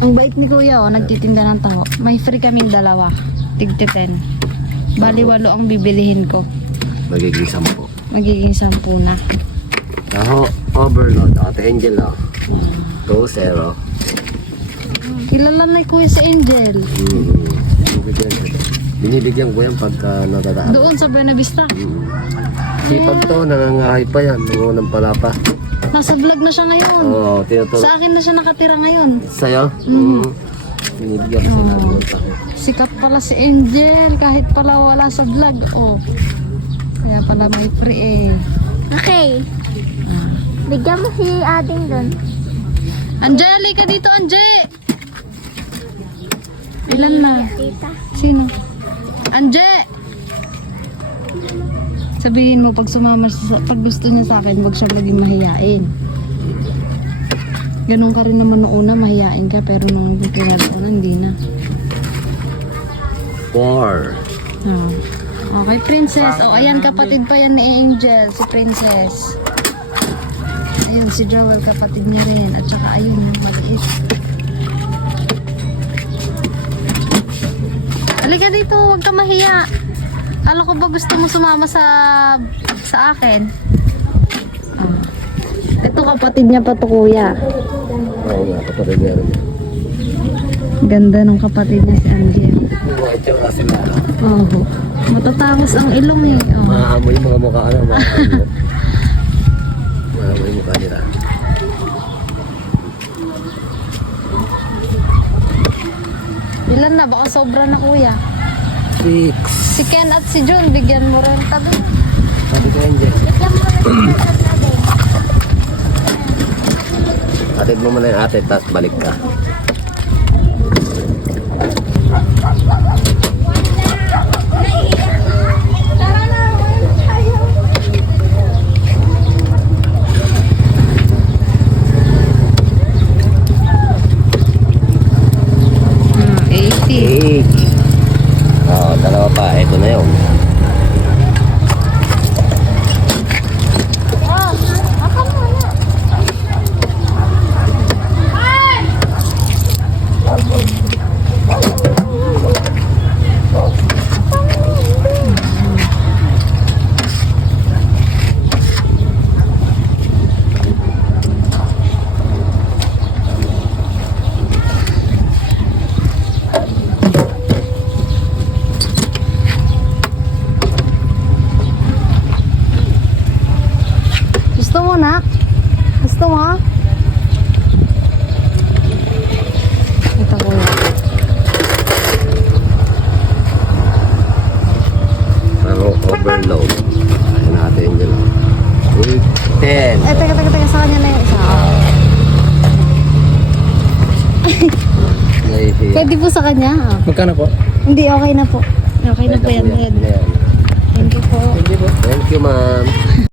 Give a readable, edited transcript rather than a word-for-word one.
Ang bait ni kuya, oh, nagtitinda ng taho. May free kaming dalawa. Tig-10. Bali 8 ang bibilihin ko. Magiging 10. Magiging 10 na. Taho, overload. Ate Angel, oh. 2-0. Kilala na kuya si Angel. Binibigyan ko yan pagka nadadaan. Doon sa Buena Vista. Sipag to, nangangahay pa yan. Nangunang pala pa. Nasa vlog na siya ngayon. Oo, tinutulog. Sa akin na siya nakatira ngayon. Sa'yo? Binibigyan ko sa doon sa akin. Sikat pala si Angel kahit pala wala sa vlog. Oh. Kaya pala may free eh. Okay. Bigyan mo si ating doon. Angel, ka dito, Anje! Ilan na? Tita. Sino? Anje! Sabihin mo pag sumama siya, pag gusto niya sa akin, wag siya maging mahiyain. Ganun ka rin naman noong una, mahiyain ka, pero nung kinalauna, hindi na. 4. Oh. Okay, Princess. Oh, ayan, kapatid pa yan ni Angel, si Princess. Ayun, si Joel, kapatid niya rin. At saka, ayun, yung maliit. Halika dito, huwag ka mahiya. Kala ko ba gusto mo sumama sa akin? Oh. Ito kapatid niya pa to, kuya. Oo nga, kapatid niya rin. Ganda ng kapatid niya si Angel. White yung kasi na. Oh, matatangos ang ilong eh. Oh. Maamoy yung mga mukha na. Maamoy yung mukha nila. Ilan na? Baka sobra na, kuya. 6. Si Ken at si June, bigyan mo rin tabi. Sabi ko Angel. Bigyan mo rin sa tabi. Atid mo muna yung atid, tapos balik ka. Tara na, tayo. 80. 8. Oo, dalawa pa. Ito na yun. Oh, ako muna. Gusto mo, nak? Gusto mo? Ito, kuya. Ano, overload. Ayun natin Angel. 8, 10. Eh, teka, sa kanya na yung isa. Nahihiya. Pwede po sa kanya. Oh. Magkano po? Hindi, okay na po. Okay na po yan. Ayan. Thank you po. Thank you, ma'am.